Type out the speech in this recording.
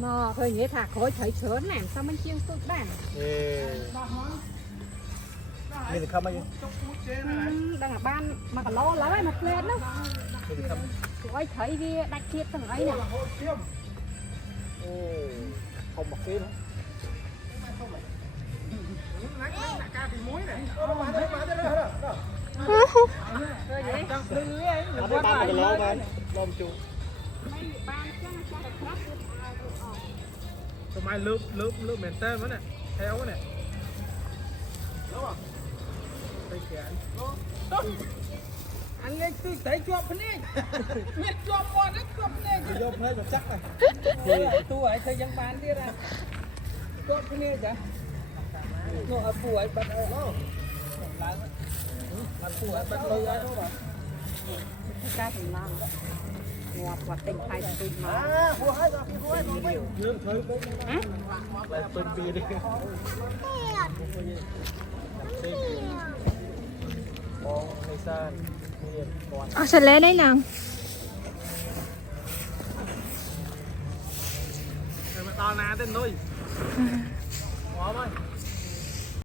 mà thôi vậy thà khối thấy sớm này sao mình chiên cực đàn mình không ai đang là ban mà còn lo lấy mặt lên đó khối thấy đi đặt chiết thằng ấy nè không bật kia nữaทำไมลึกเหม็นเต้มั้ยเนี่ยแถวเนี่ยไปแขนอันเล็กตื้อใส่จวบพนี่เม็ดจวบบอลจวบนี่โยมให้แบบจักเลยตัวไอ้เคยยังบานดิละจวบพนี่จ้ะโน่เอาป่วยบัดมันป่วยบัดเลยรู้ป่ะ cái thằng nam ngọt và tình thay tình mà เรื่องเคยไปต้นปีดิมองในซ่านเรียนก่อน ฉันเล่นได้นัง มาตอนนาเต้นด้วยหัวมั้ย